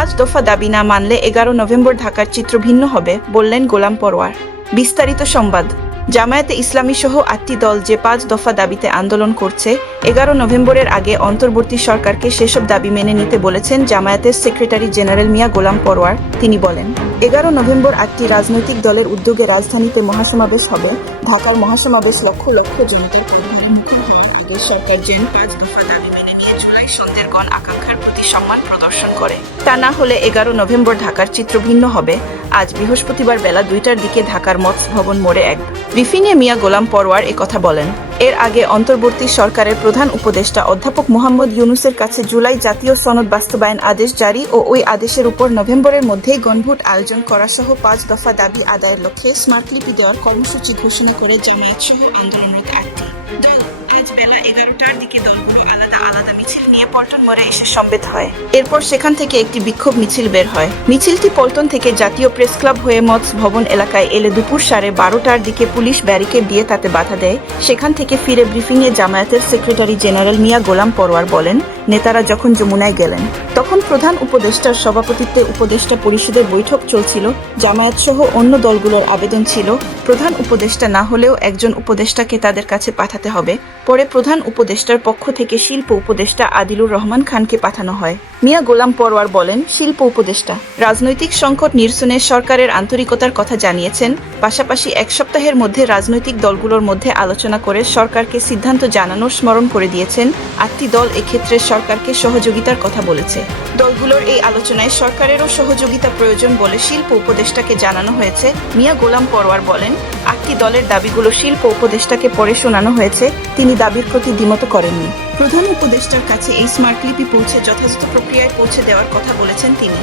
পাঁচ দফা দাবি না মানলে এগারো নভেম্বর ঢাকার চিত্র ভিন্ন হবে, বললেন গোলাম পরোয়ার। বিস্তারিত সংবাদ। জামায়াতে ইসলামী সহ আটটি দল যে পাঁচ দফা দাবিতে আন্দোলন করছে, এগারো নভেম্বরের আগে অন্তর্বর্তী সরকারকে সেসব দাবি মেনে নিতে বলেছেন জামায়াতের সেক্রেটারি জেনারেল মিয়া গোলাম পরোয়ার। তিনি বলেন, এগারো নভেম্বর আটটি রাজনৈতিক দলের উদ্যোগে রাজধানীতে মহাসমাবেশ হবে। ঢাকার মহাসমাবেশ লক্ষ লক্ষ জনতার সরকার যেন পাঁচ দফা দাবি জুলাই সন্ধ্যের গণ আকাঙ্ক্ষার প্রতি সম্মান প্রদর্শন করে। তা না হলে এগারো নভেম্বর ঢাকার চিত্র ভিন্ন হবে। আজ বৃহস্পতিবার বেলা দুইটার দিকে ঢাকার মৎস্য ভবন মোড়ে এক ব্রিফিংয়ে মিয়া গোলাম পরওয়ার কথা বলেন। এর আগে অন্তর্বর্তী সরকারের প্রধান উপদেষ্টা অধ্যাপক মোহাম্মদ ইউনুসের কাছে জুলাই জাতীয় সনদ বাস্তবায়ন আদেশ জারি ও ওই আদেশের উপর নভেম্বরের মধ্যেই গণভোট আয়োজন করা সহ পাঁচ দফা দাবি আদায়ের লক্ষ্যে স্মারকলিপি দেওয়ার কর্মসূচি ঘোষণা করে জামায়াত সহ আন্দোলনরত আটটি আজ বেলা এগারোটার দিকে দলগুলো আলাদা আলাদা মিছিল পল্টন মোড়ে এসে সম্বেত হয়। এরপর সেখান থেকে একটি বিক্ষোভ মিছিল বের হয়। মিছিলটি পল্টন থেকে জাতীয় প্রেস ক্লাব হয়ে মৎস্য ভবন এলাকায় এলে দুপুর সাড়ে বারোটার দিকে পুলিশ ব্যারিকেড দিয়ে তাতে বাধা দেয়। সেখান থেকে ফিরে ব্রিফিংয়ে জামায়াতের সেক্রেটারি জেনারেল মিয়া গোলাম পরোয়ার বলেন, নেতারা যখন যমুনায় গেলেন, তখন প্রধান উপদেষ্টার সভাপতিত্বে উপদেষ্টা পরিষদের বৈঠক চলছিল। জামায়াত সহ অন্য দলগুলোর আবেদন ছিল, প্রধান উপদেষ্টা না হলেও একজন উপদেষ্টাকে তাদের কাছে পাঠাতে হবে। পরে প্রধান উপদেষ্টার পক্ষ থেকে শিল্প উপদেষ্টা আদিলুর রহমান খানকে পাঠানো হয়। মিয়া গোলাম পরওয়ার বলেন, শিল্প উপদেষ্টা। রাজনৈতিক সংকট নিরসনে সরকারের আন্তরিকতার কথা জানিয়েছেন, পাশাপাশি এক সপ্তাহের মধ্যে রাজনৈতিক দলগুলোর মধ্যে আলোচনা করে সরকারকে সিদ্ধান্ত জানানোর স্মরণ করে দিয়েছেন। আটটি দল এক্ষেত্রে সরকারকে সহযোগিতার কথা বলেছে। দলগুলোর এই আলোচনায় সরকারেরও সহযোগিতা প্রয়োজন বলে শিল্প উপদেষ্টাকে জানানো হয়েছে। মিয়া গোলাম পরওয়ার বলেন, আটটি দলের দাবিগুলো শিল্প উপদেষ্টাকে পরে শোনানো হয়েছে। তিনি দাবির প্রতি দ্বিমত করেননি। প্রধান উপদেষ্টার কাছে এই স্মার্টলিপি পৌঁছে যথাযথ প্রক্রিয়ায় পৌঁছে দেওয়ার কথা বলেছেন তিনি।